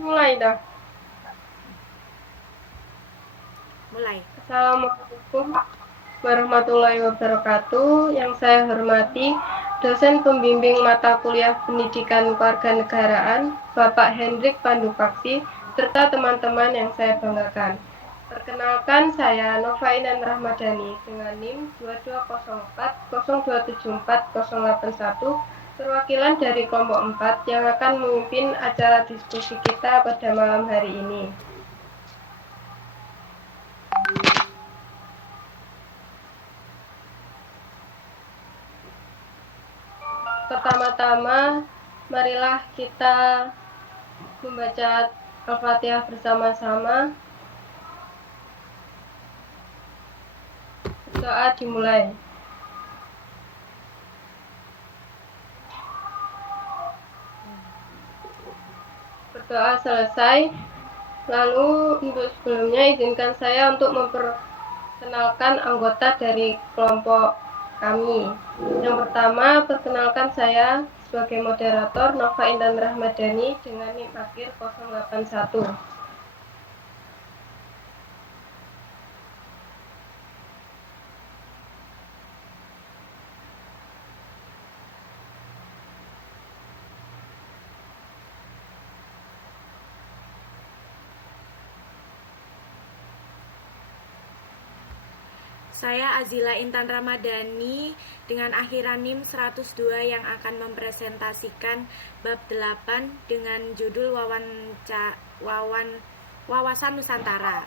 Mulai dah. Mulai. Assalamualaikum warahmatullahi wabarakatuh. Yang saya hormati dosen pembimbing mata kuliah Pendidikan Kewarganegaraan, Bapak Hendrik Pandupaksi, serta teman-teman yang saya banggakan. Perkenalkan, saya Nova Inan Rahmadani dengan NIM 22402748081, perwakilan dari kelompok 4 yang akan memimpin acara diskusi kita pada malam hari ini. Pertama-tama, marilah kita membaca Al-Fatihah bersama-sama. Doa dimulai. Berdoa selesai. Lalu untuk sebelumnya izinkan saya untuk memperkenalkan anggota dari kelompok kami. Yang pertama, perkenalkan saya sebagai moderator Nova Intan Rahmadani dengan NIM akhir 081. Saya Azila Intan Ramadhani dengan akhiran NIM 102 yang akan mempresentasikan bab 8 dengan judul Wawasan Nusantara.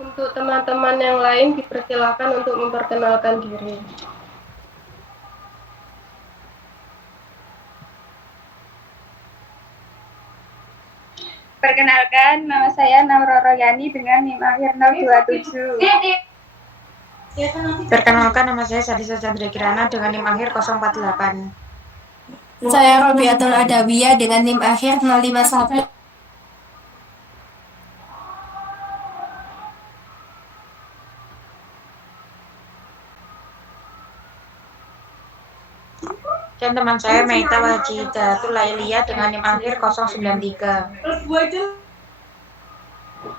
Untuk teman-teman yang lain dipersilakan untuk memperkenalkan diri. Perkenalkan, nama saya Naura Royani dengan NIM akhir 027. Perkenalkan, nama saya Sadisa Chandra Kirana dengan NIM akhir 048. Saya Robiatul Adawiyah dengan NIM akhir 051. Dan teman saya Meita Wajidatul Lailiyah dengan NIM akhir 093.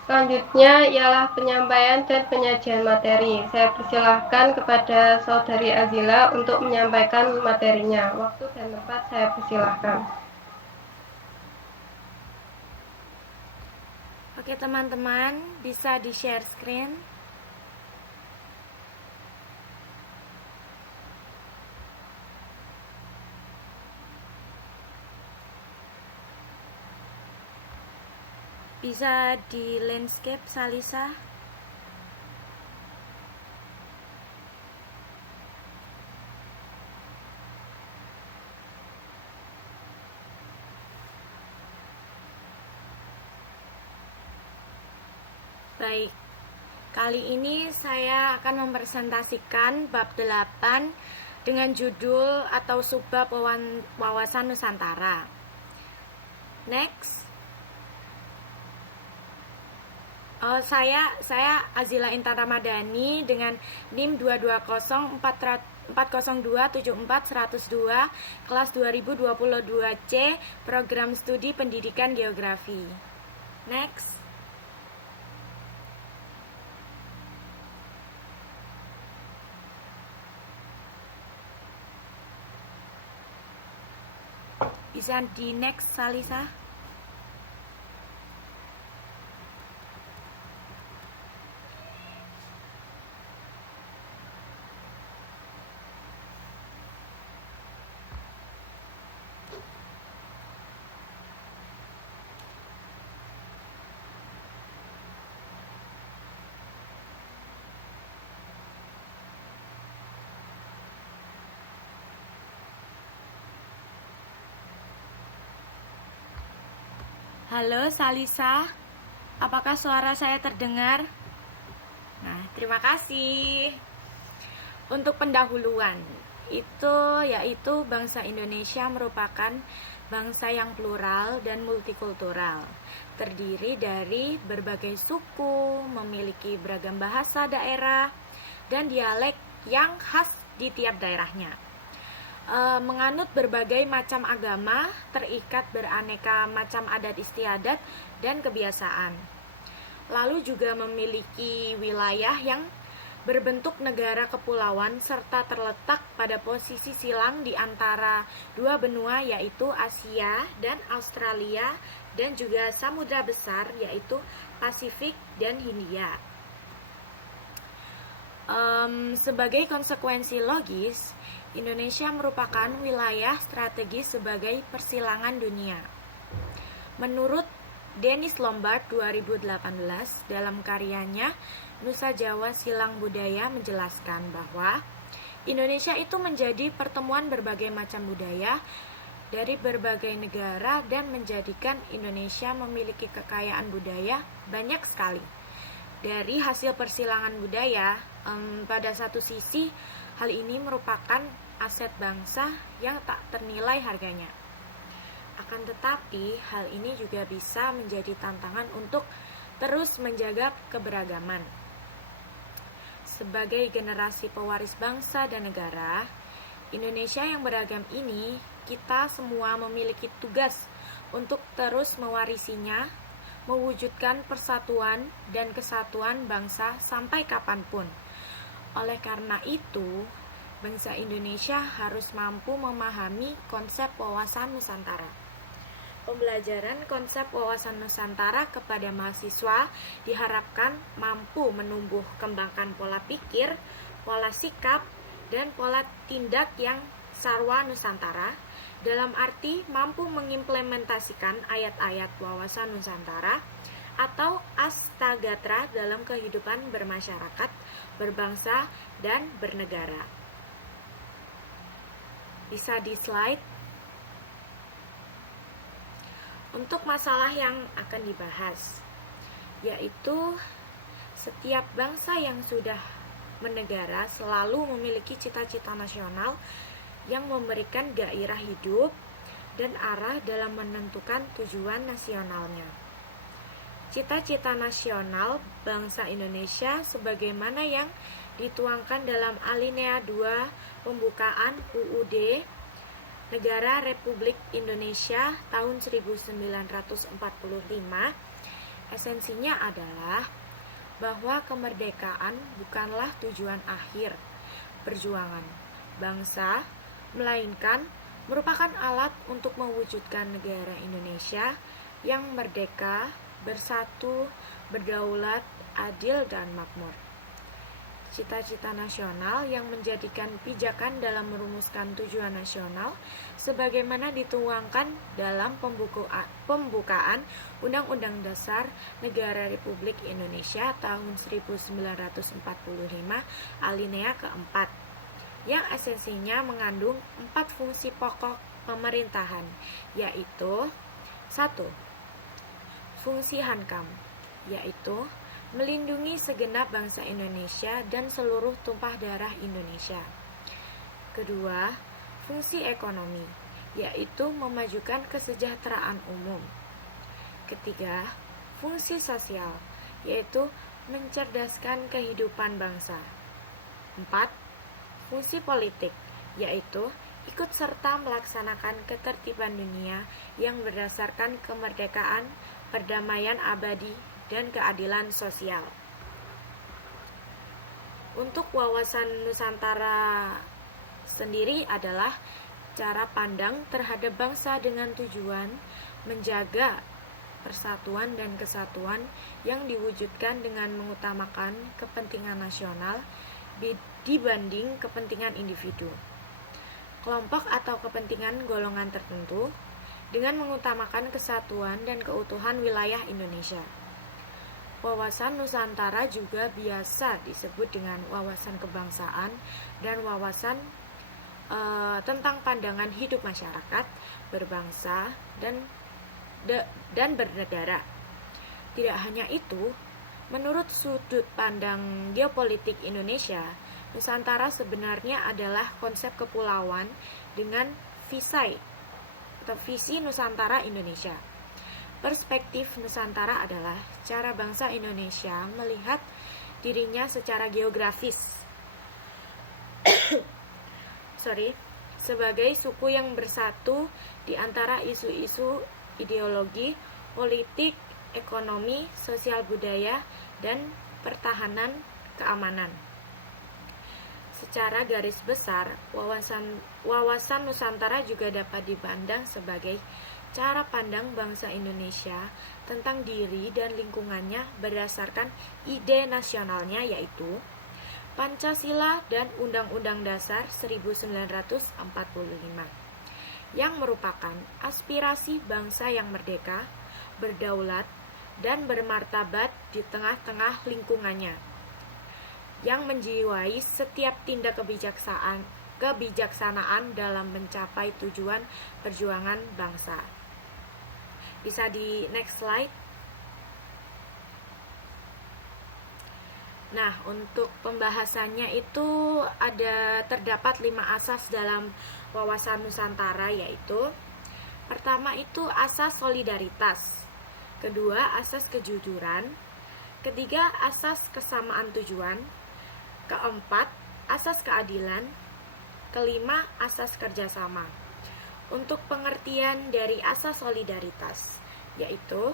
Selanjutnya ialah penyampaian dan penyajian materi. Saya persilahkan kepada Saudari Azila untuk menyampaikan materinya. Waktu dan tempat saya persilahkan. Oke teman-teman, bisa di-share screen. Bisa di landscape, Salisa. Baik, kali ini saya akan mempresentasikan bab 8 dengan judul atau subbab Wawasan Nusantara. Next. Saya Azila Intan Ramadhani dengan NIM 22040274102 kelas 2022C Program Studi Pendidikan Geografi. Next. Bisa di next, Salisa. Halo Salisa, apakah suara saya terdengar? Nah, terima kasih. Untuk pendahuluan, yaitu bangsa Indonesia merupakan bangsa yang plural dan multikultural, terdiri dari berbagai suku, memiliki beragam bahasa daerah, dan dialek yang khas di tiap daerahnya. Menganut berbagai macam agama, terikat beraneka macam adat istiadat dan kebiasaan. Lalu juga memiliki wilayah yang berbentuk negara kepulauan serta terletak pada posisi silang di antara dua benua yaitu Asia dan Australia dan juga samudra besar yaitu Pasifik dan Hindia. Sebagai konsekuensi logis, Indonesia merupakan wilayah strategis sebagai persilangan dunia. Menurut Dennis Lombard 2018 dalam karyanya Nusa Jawa Silang Budaya menjelaskan bahwa Indonesia itu menjadi pertemuan berbagai macam budaya dari berbagai negara dan menjadikan Indonesia memiliki kekayaan budaya banyak sekali. Dari hasil persilangan budaya, pada satu sisi hal ini merupakan aset bangsa yang tak ternilai harganya. Akan tetapi, hal ini juga bisa menjadi tantangan untuk terus menjaga keberagaman. Sebagai generasi pewaris bangsa dan negara, Indonesia yang beragam ini, kita semua memiliki tugas untuk terus mewarisinya, mewujudkan persatuan dan kesatuan bangsa sampai kapanpun. Oleh karena itu, bangsa Indonesia harus mampu memahami konsep wawasan Nusantara. Pembelajaran konsep wawasan Nusantara kepada mahasiswa diharapkan mampu menumbuh kembangkan pola pikir, pola sikap, dan pola tindak yang sarwa Nusantara, dalam arti mampu mengimplementasikan ayat-ayat wawasan Nusantara atau Astagatra dalam kehidupan bermasyarakat, berbangsa, dan bernegara. Bisa di slide. Untuk masalah yang akan dibahas, yaitu setiap bangsa yang sudah bernegara selalu memiliki cita-cita nasional yang memberikan gairah hidup dan arah dalam menentukan tujuan nasionalnya. Cita-cita nasional bangsa Indonesia sebagaimana yang dituangkan dalam alinea 2 pembukaan UUD Negara Republik Indonesia tahun 1945, esensinya adalah bahwa kemerdekaan bukanlah tujuan akhir perjuangan bangsa, melainkan merupakan alat untuk mewujudkan negara Indonesia yang merdeka, bersatu, berdaulat, adil, dan makmur. Cita-cita nasional yang menjadikan pijakan dalam merumuskan tujuan nasional sebagaimana dituangkan dalam pembukaan Undang-Undang Dasar Negara Republik Indonesia tahun 1945 alinea keempat, yang esensinya mengandung 4 fungsi pokok pemerintahan, yaitu 1. Fungsi Hankam, yaitu melindungi segenap bangsa Indonesia dan seluruh tumpah darah Indonesia. Kedua, fungsi ekonomi, yaitu memajukan kesejahteraan umum. Ketiga, fungsi sosial, yaitu mencerdaskan kehidupan bangsa. 4. Fungsi politik, yaitu ikut serta melaksanakan ketertiban dunia yang berdasarkan kemerdekaan, perdamaian abadi, dan keadilan sosial. Untuk wawasan Nusantara sendiri adalah cara pandang terhadap bangsa dengan tujuan menjaga persatuan dan kesatuan yang diwujudkan dengan mengutamakan kepentingan nasional dibanding kepentingan individu, kelompok atau kepentingan golongan tertentu, dengan mengutamakan kesatuan dan keutuhan wilayah Indonesia. Wawasan Nusantara juga biasa disebut dengan wawasan kebangsaan dan wawasan tentang pandangan hidup masyarakat, berbangsa, dan bernegara. Tidak hanya itu, menurut sudut pandang geopolitik Indonesia, Nusantara sebenarnya adalah konsep kepulauan dengan visai atau visi Nusantara Indonesia. Perspektif Nusantara adalah cara bangsa Indonesia melihat dirinya secara geografis. Sebagai suku yang bersatu di antara isu-isu ideologi, politik, ekonomi, sosial budaya, dan pertahanan keamanan. Secara garis besar, wawasan Nusantara juga dapat dipandang sebagai cara pandang bangsa Indonesia tentang diri dan lingkungannya berdasarkan ide nasionalnya, yaitu Pancasila dan Undang-Undang Dasar 1945, yang merupakan aspirasi bangsa yang merdeka, berdaulat, dan bermartabat di tengah-tengah lingkungannya, yang menjiwai setiap tindak kebijaksanaan dalam mencapai tujuan perjuangan bangsa. Bisa di next slide. Nah, untuk pembahasannya itu terdapat 5 asas dalam wawasan Nusantara, yaitu pertama itu asas solidaritas, kedua asas kejujuran, ketiga asas kesamaan tujuan, keempat asas keadilan, kelima asas kerjasama. Untuk pengertian dari asas solidaritas, yaitu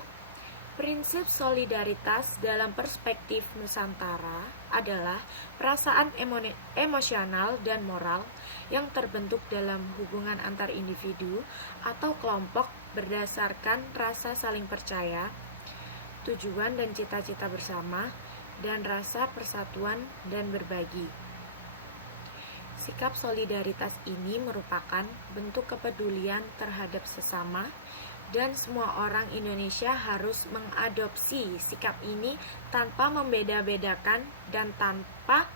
prinsip solidaritas dalam perspektif Nusantara adalah perasaan emosional dan moral yang terbentuk dalam hubungan antar individu atau kelompok berdasarkan rasa saling percaya, tujuan dan cita-cita bersama, dan rasa persatuan dan berbagi. Sikap solidaritas ini merupakan bentuk kepedulian terhadap sesama, dan semua orang Indonesia harus mengadopsi sikap ini tanpa membeda-bedakan dan tanpa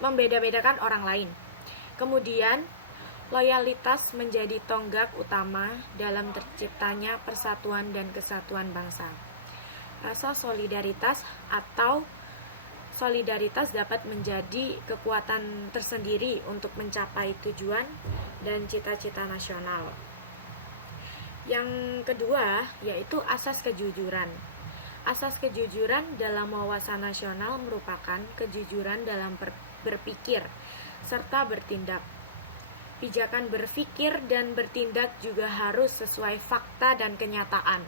membeda-bedakan orang lain. Kemudian, loyalitas menjadi tonggak utama dalam terciptanya persatuan dan kesatuan bangsa. Rasa solidaritas atau solidaritas dapat menjadi kekuatan tersendiri untuk mencapai tujuan dan cita-cita nasional. Yang kedua, yaitu asas kejujuran. Asas kejujuran dalam wawasan nasional merupakan kejujuran dalam berpikir serta bertindak. Pijakan berpikir dan bertindak juga harus sesuai fakta dan kenyataan.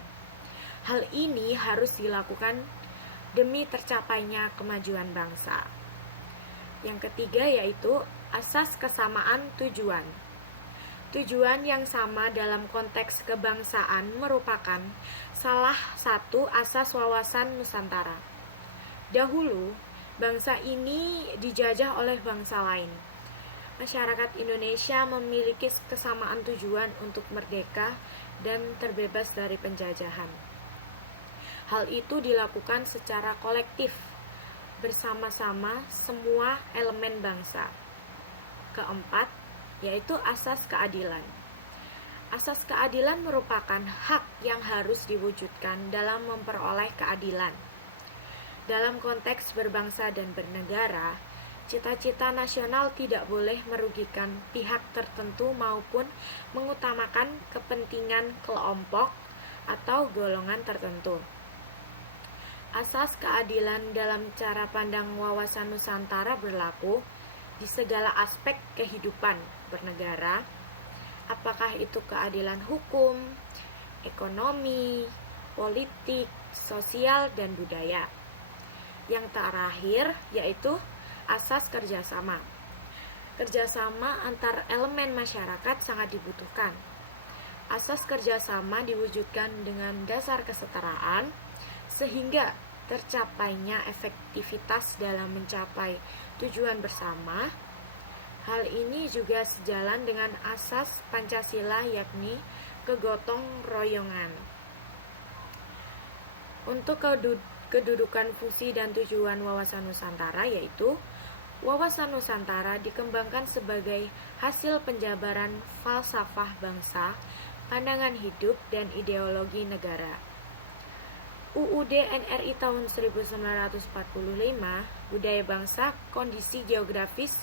Hal ini harus dilakukan demi tercapainya kemajuan bangsa. Yang ketiga yaitu asas kesamaan tujuan. Tujuan yang sama dalam konteks kebangsaan merupakan salah satu asas wawasan Nusantara. Dahulu, bangsa ini dijajah oleh bangsa lain. Masyarakat Indonesia memiliki kesamaan tujuan untuk merdeka dan terbebas dari penjajahan. Hal itu dilakukan secara kolektif, bersama-sama semua elemen bangsa. Keempat, yaitu asas keadilan. Asas keadilan merupakan hak yang harus diwujudkan dalam memperoleh keadilan. Dalam konteks berbangsa dan bernegara, cita-cita nasional tidak boleh merugikan pihak tertentu maupun mengutamakan kepentingan kelompok atau golongan tertentu. Asas keadilan dalam cara pandang wawasan Nusantara berlaku di segala aspek kehidupan bernegara, apakah itu keadilan hukum, ekonomi, politik, sosial, dan budaya. Yang terakhir yaitu asas kerjasama. Kerjasama antar elemen masyarakat sangat dibutuhkan. Asas kerjasama diwujudkan dengan dasar kesetaraan, sehingga tercapainya efektivitas dalam mencapai tujuan bersama. Hal ini juga sejalan dengan asas Pancasila, yakni kegotong royongan. Untuk kedudukan fungsi dan tujuan wawasan Nusantara, yaitu wawasan Nusantara dikembangkan sebagai hasil penjabaran falsafah bangsa, pandangan hidup, dan ideologi negara. UUD NRI tahun 1945, budaya bangsa, kondisi geografis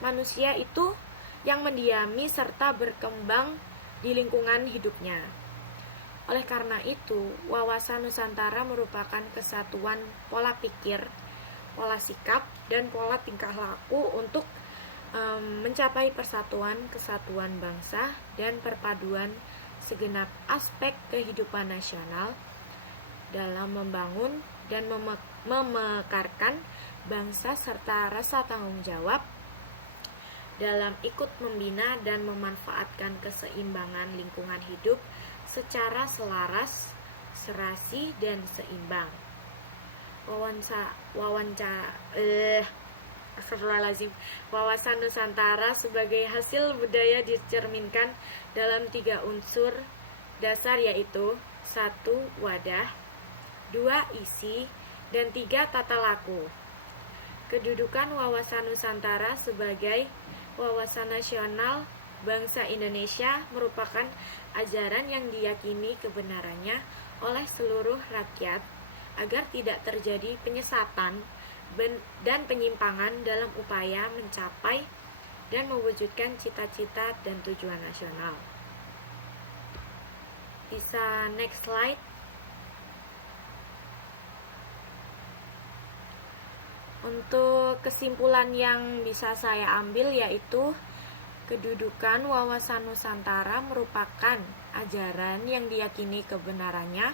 manusia itu yang mendiami serta berkembang di lingkungan hidupnya. Oleh karena itu, wawasan Nusantara merupakan kesatuan pola pikir, pola sikap, dan pola tingkah laku untuk mencapai persatuan kesatuan bangsa dan perpaduan segenap aspek kehidupan nasional dalam membangun dan memekarkan bangsa serta rasa tanggung jawab dalam ikut membina dan memanfaatkan keseimbangan lingkungan hidup secara selaras, serasi, dan seimbang. Wawasan Nusantara sebagai hasil budaya dicerminkan dalam 3 unsur dasar, yaitu 1. Wadah, 2. Isi, dan 3. Tata laku. Kedudukan wawasan Nusantara sebagai wawasan nasional bangsa Indonesia merupakan ajaran yang diyakini kebenarannya oleh seluruh rakyat agar tidak terjadi penyesatan dan penyimpangan dalam upaya mencapai dan mewujudkan cita-cita dan tujuan nasional. Bisa next slide. Untuk kesimpulan yang bisa saya ambil yaitu kedudukan wawasan Nusantara merupakan ajaran yang diyakini kebenarannya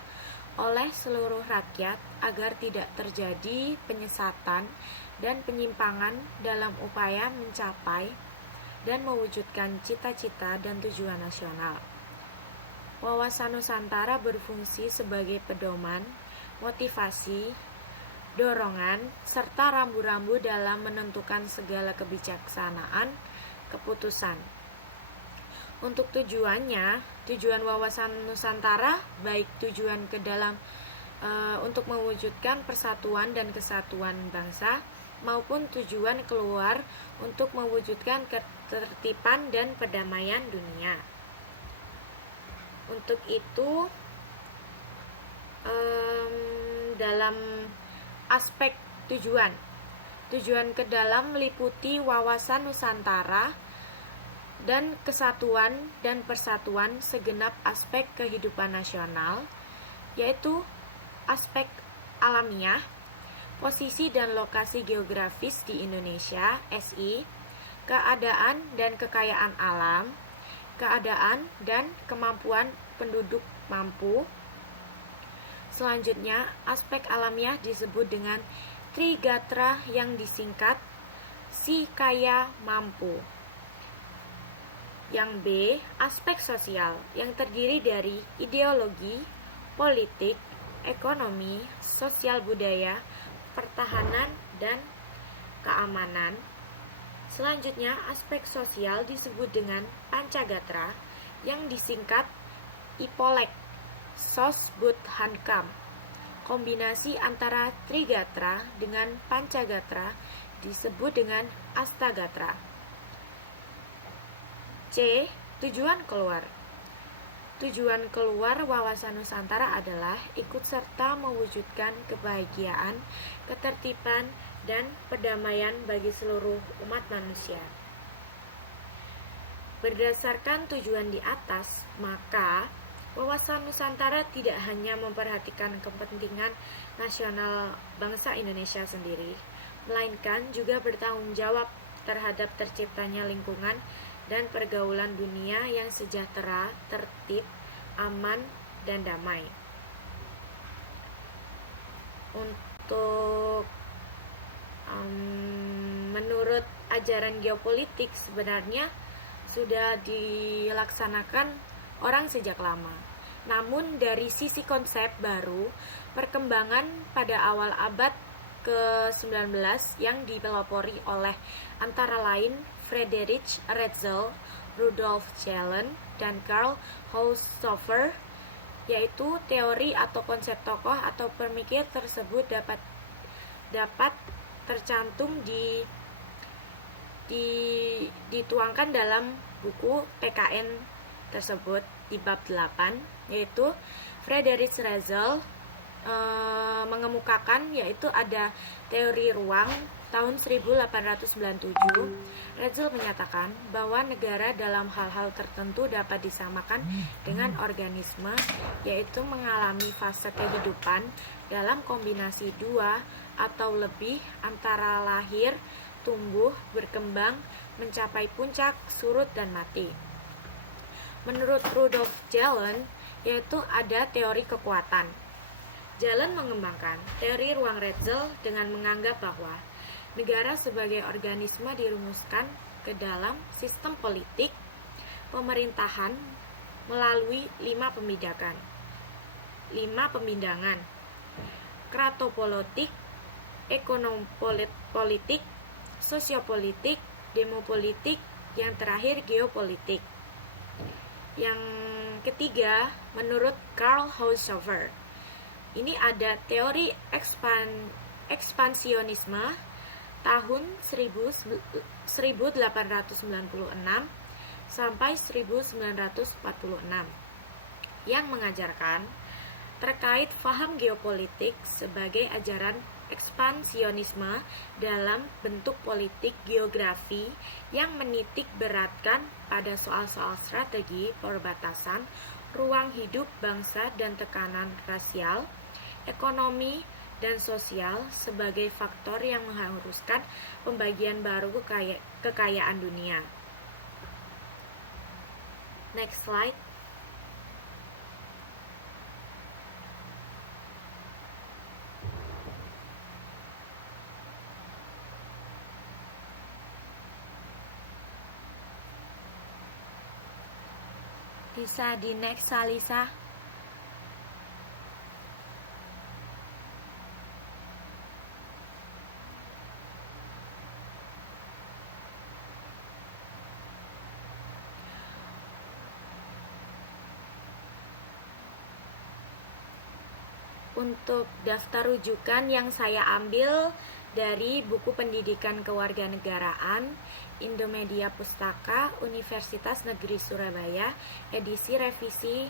oleh seluruh rakyat agar tidak terjadi penyesatan dan penyimpangan dalam upaya mencapai dan mewujudkan cita-cita dan tujuan nasional. Wawasan Nusantara berfungsi sebagai pedoman, motivasi, dorongan, serta rambu-rambu dalam menentukan segala kebijaksanaan keputusan. Untuk tujuan wawasan Nusantara baik tujuan ke dalam untuk mewujudkan persatuan dan kesatuan bangsa maupun tujuan keluar untuk mewujudkan ketertiban dan perdamaian dunia. Untuk itu dalam aspek tujuan ke dalam meliputi wawasan Nusantara dan kesatuan dan persatuan segenap aspek kehidupan nasional, yaitu aspek alamiah, posisi dan lokasi geografis di Indonesia, SI, keadaan dan kekayaan alam, keadaan dan kemampuan penduduk mampu. Selanjutnya, aspek alamiah disebut dengan Trigatra yang disingkat si kaya mampu. Yang B, aspek sosial yang terdiri dari ideologi, politik, ekonomi, sosial budaya, pertahanan, dan keamanan. Selanjutnya, aspek sosial disebut dengan Pancagatra yang disingkat Ipolek, Sosbud Hankam. Kombinasi antara Trigatra dengan Pancagatra disebut dengan Astagatra. C. Tujuan keluar. Tujuan keluar wawasan Nusantara adalah ikut serta mewujudkan kebahagiaan, ketertiban, dan perdamaian bagi seluruh umat manusia. Berdasarkan tujuan di atas, maka wawasan Nusantara tidak hanya memperhatikan kepentingan nasional bangsa Indonesia sendiri, melainkan juga bertanggung jawab terhadap terciptanya lingkungan dan pergaulan dunia yang sejahtera, tertib, aman, dan damai. Untuk menurut ajaran geopolitik sebenarnya sudah dilaksanakan orang sejak lama. Namun dari sisi konsep baru, perkembangan pada awal abad ke-19 yang dipelopori oleh antara lain Friedrich Ratzel, Rudolf Gehlen, dan Karl Haushofer, yaitu teori atau konsep tokoh atau pemikir tersebut dapat tercantum dituangkan dalam buku PKN tersebut di bab 8, yaitu Friedrich Ratzel mengemukakan, yaitu ada teori ruang tahun 1897. Retzel menyatakan bahwa negara dalam hal-hal tertentu dapat disamakan dengan organisme, yaitu mengalami fase kehidupan dalam kombinasi dua atau lebih antara lahir, tumbuh, berkembang, mencapai puncak, surut, dan mati. Menurut Rudolf Jahlen, yaitu ada teori kekuatan. Jahlen mengembangkan teori ruang Retzel dengan menganggap bahwa negara sebagai organisme dirumuskan ke dalam sistem politik pemerintahan melalui 5 pembindangan: kratopolitik, ekonomi-politik, sosiopolitik, demopolitik, yang terakhir geopolitik. Yang ketiga, menurut Karl Haushofer, ini ada teori ekspansionisme tahun 1896 sampai 1946 yang mengajarkan terkait faham geopolitik sebagai ajaran ekspansionisme dalam bentuk politik geografi yang menitik beratkan pada soal-soal strategi perbatasan, ruang hidup bangsa dan tekanan rasial, ekonomi, dan sosial sebagai faktor yang mengharuskan pembagian baru kekayaan dunia. Next slide. Bisa di next, Salisa. Untuk daftar rujukan yang saya ambil dari buku pendidikan kewarganegaraan Indomedia Pustaka Universitas Negeri Surabaya, edisi revisi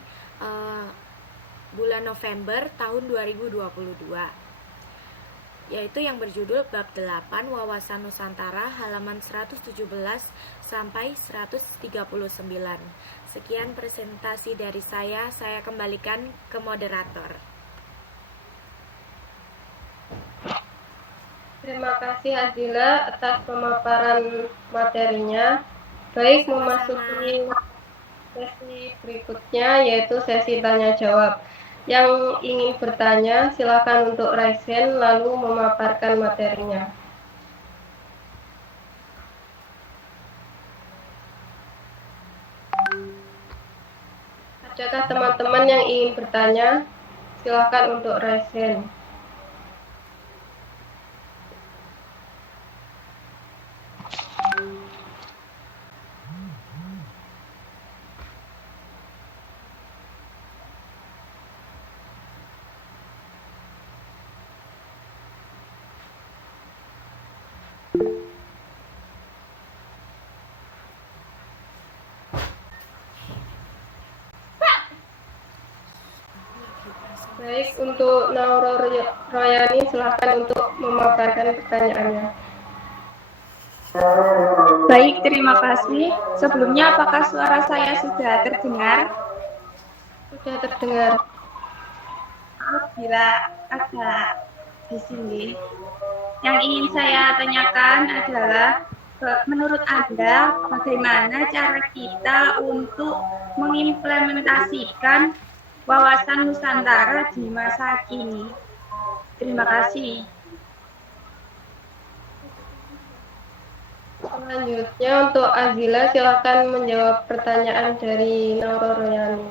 bulan November tahun 2022, yaitu yang berjudul Bab 8 Wawasan Nusantara, halaman 117 sampai 139. Sekian presentasi dari saya kembalikan ke moderator. Terima kasih Adila atas pemaparan materinya. Baik, memasuki sesi berikutnya, yaitu sesi tanya jawab. Yang ingin bertanya, silakan untuk raise hand lalu memaparkan materinya. Adakah teman-teman yang ingin bertanya? Silakan untuk raise hand. Baik, untuk Nauro Royani silakan untuk memaparkan pertanyaannya. Baik, terima kasih. Sebelumnya, apakah suara saya sudah terdengar? Sudah terdengar. Bila agak di sini, yang ingin saya tanyakan adalah, menurut Anda, bagaimana cara kita untuk mengimplementasikan wawasan Nusantara di masa kini? Terima kasih. Selanjutnya untuk Azila, silakan menjawab pertanyaan dari Nauro Royani.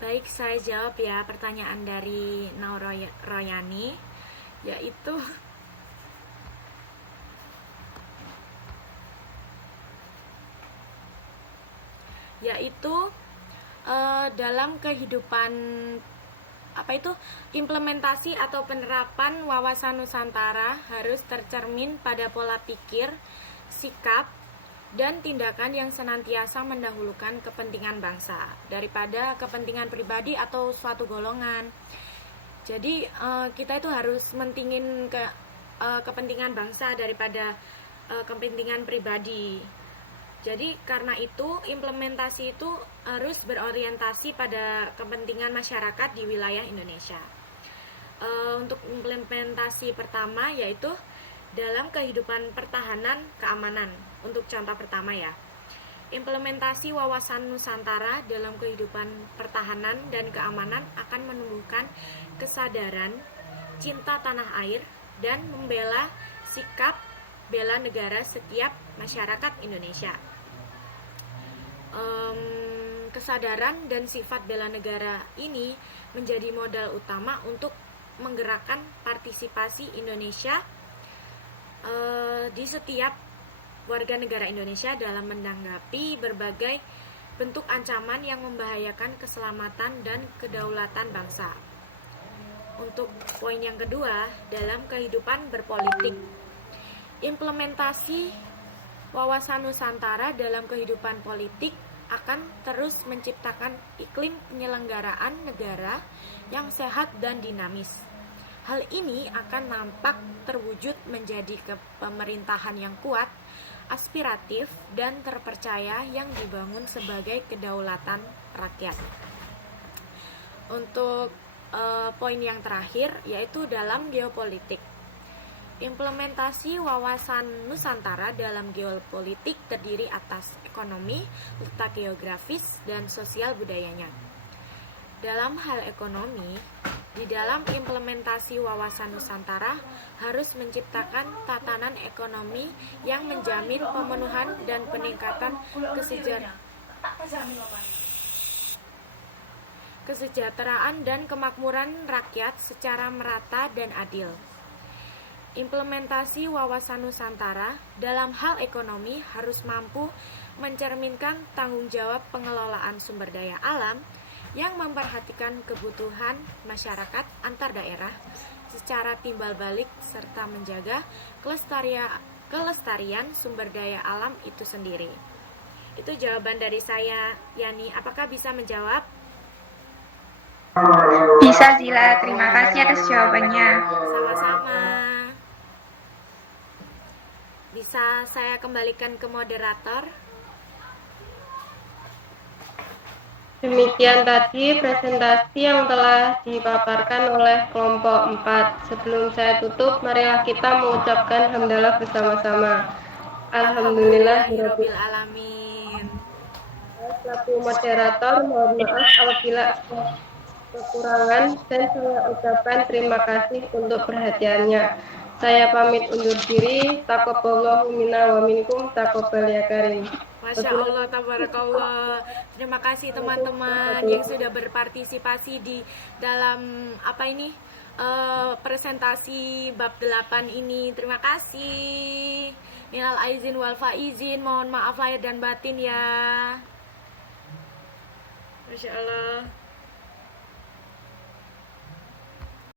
Baik, saya jawab ya pertanyaan dari Nauro Royani, yaitu dalam kehidupan implementasi atau penerapan wawasan Nusantara harus tercermin pada pola pikir, sikap, dan tindakan yang senantiasa mendahulukan kepentingan bangsa daripada kepentingan pribadi atau suatu golongan. Jadi kita itu harus mentingin kepentingan bangsa daripada kepentingan pribadi. Jadi karena itu implementasi itu harus berorientasi pada kepentingan masyarakat di wilayah Indonesia. Untuk implementasi pertama yaitu dalam kehidupan pertahanan keamanan. Untuk contoh pertama ya, implementasi wawasan Nusantara dalam kehidupan pertahanan dan keamanan akan menumbuhkan kesadaran cinta tanah air dan membela sikap bela negara setiap masyarakat Indonesia. Kesadaran dan sifat bela negara ini menjadi modal utama untuk menggerakkan partisipasi Indonesia di setiap warga negara Indonesia dalam menanggapi berbagai bentuk ancaman yang membahayakan keselamatan dan kedaulatan bangsa. Untuk poin yang kedua, dalam kehidupan berpolitik, implementasi wawasan Nusantara dalam kehidupan politik akan terus menciptakan iklim penyelenggaraan negara yang sehat dan dinamis. Hal ini akan nampak terwujud menjadi kepemerintahan yang kuat, aspiratif, dan terpercaya yang dibangun sebagai kedaulatan rakyat. Untuk poin yang terakhir yaitu dalam geopolitik. Implementasi wawasan Nusantara dalam geopolitik terdiri atas ekonomi, letak geografis, dan sosial budayanya. Dalam hal ekonomi, di dalam implementasi wawasan Nusantara harus menciptakan tatanan ekonomi yang menjamin pemenuhan dan peningkatan kesejahteraan dan kemakmuran rakyat secara merata dan adil. Implementasi wawasan Nusantara dalam hal ekonomi harus mampu mencerminkan tanggung jawab pengelolaan sumber daya alam yang memperhatikan kebutuhan masyarakat antar daerah secara timbal balik serta menjaga kelestarian sumber daya alam itu sendiri. Itu jawaban dari saya, Yani. Apakah bisa menjawab? Bisa, Zila. Terima kasih atas jawabannya. Sama-sama. Bisa saya kembalikan ke moderator? Demikian tadi presentasi yang telah dipaparkan oleh kelompok 4. Sebelum saya tutup, marilah kita mengucapkan hamdalah bersama-sama. Alhamdulillahirabbil Alamin. Selaku moderator, mohon maaf apabila kekurangan dan saya ucapkan terima kasih untuk perhatiannya. Saya pamit undur diri. Taqabbalallahu minna wa minkum taqabbal ya karim. Masya Allah, tabarakallah. Terima kasih teman-teman yang sudah berpartisipasi di dalam presentasi bab 8 ini. Terima kasih. Minal aizin wal faizin. Mohon maaf lahir dan batin ya. Masya Allah.